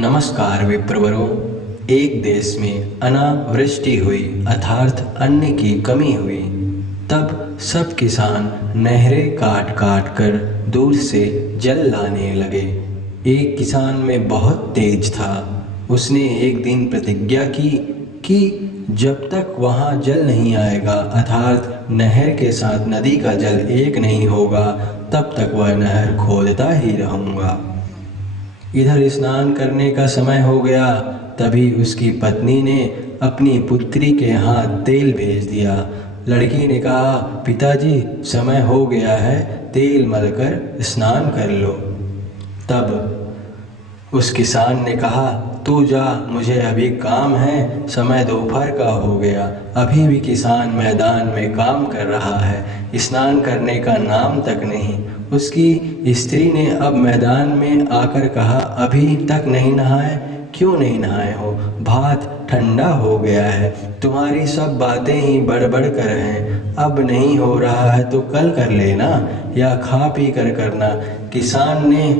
नमस्कार विप्रवरों। एक देश में अनावृष्टि हुई अर्थात अन्न की कमी हुई। तब सब किसान नहरें काट काट कर दूर से जल लाने लगे। एक किसान में बहुत तेज था। उसने एक दिन प्रतिज्ञा की कि जब तक वहाँ जल नहीं आएगा अर्थात नहर के साथ नदी का जल एक नहीं होगा तब तक वह नहर खोदता ही रहूँगा। इधर स्नान करने का समय हो गया। तभी उसकी पत्नी ने अपनी पुत्री के हाथ तेल भेज दिया। लड़की ने कहा, पिताजी समय हो गया है, तेल मलकर स्नान कर लो। तब उस किसान ने कहा, तू जा, मुझे अभी काम है, समय दोपहर का हो गया। अभी भी किसान मैदान में काम कर रहा है, स्नान करने का नाम तक नहीं। उसकी स्त्री ने अब मैदान में आकर कहा, अभी तक नहीं नहाए? क्यों नहीं नहाए हो? भात ठंडा हो गया है, तुम्हारी सब बातें ही बड़बड़ कर हैं। अब नहीं हो रहा है तो कल कर लेना या खा पी कर करना। किसान ने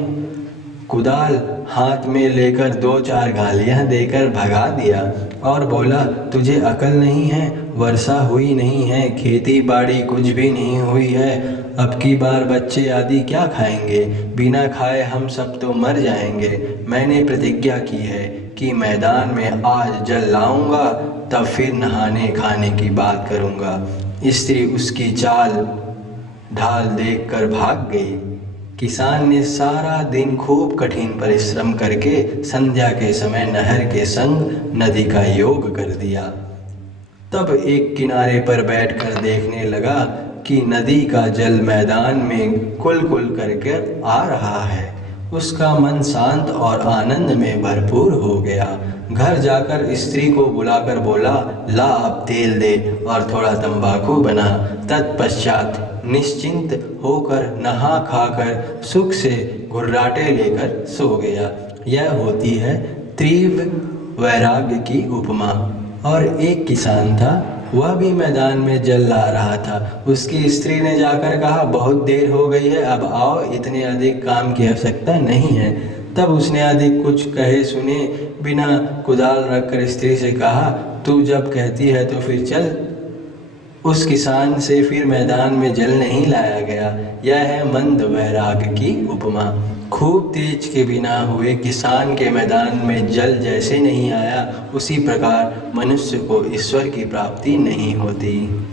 कुदाल हाथ में लेकर दो चार गालियां देकर भगा दिया और बोला, तुझे अकल नहीं है? वर्षा हुई नहीं है, खेती बाड़ी कुछ भी नहीं हुई है। अब की बार बच्चे आदि क्या खाएंगे? बिना खाए हम सब तो मर जाएंगे। मैंने प्रतिज्ञा की है कि मैदान में आज जल लाऊंगा, तब फिर नहाने खाने की बात करूंगा। स्त्री उसकी चाल ढाल देखकर भाग गई। किसान ने सारा दिन खूब कठिन परिश्रम करके संध्या के समय नहर के संग नदी का योग कर दिया। तब एक किनारे पर बैठकर देखने लगा कि नदी का जल मैदान में कुल-कुल करके आ रहा है। उसका मन शांत और आनंद में भरपूर हो गया। घर जाकर स्त्री को बुलाकर बोला, ला अब तेल दे और थोड़ा तंबाकू बना। तत्पश्चात निश्चिंत होकर नहा खाकर सुख से घुर्राटे लेकर सो गया। यह होती है तीव्र वैराग्य की उपमा। और एक किसान था, वह भी मैदान में जल ला रहा था। उसकी स्त्री ने जाकर कहा, बहुत देर हो गई है, अब आओ, इतने अधिक काम की आवश्यकता नहीं है। तब उसने अधिक कुछ कहे सुने बिना कुदाल रखकर स्त्री से कहा, तू जब कहती है तो फिर चल। उस किसान से फिर मैदान में जल नहीं लाया गया। यह है मंद वैराग्य की उपमा। खूब तेज के बिना हुए किसान के मैदान में जल जैसे नहीं आया, उसी प्रकार मनुष्य को ईश्वर की प्राप्ति नहीं होती।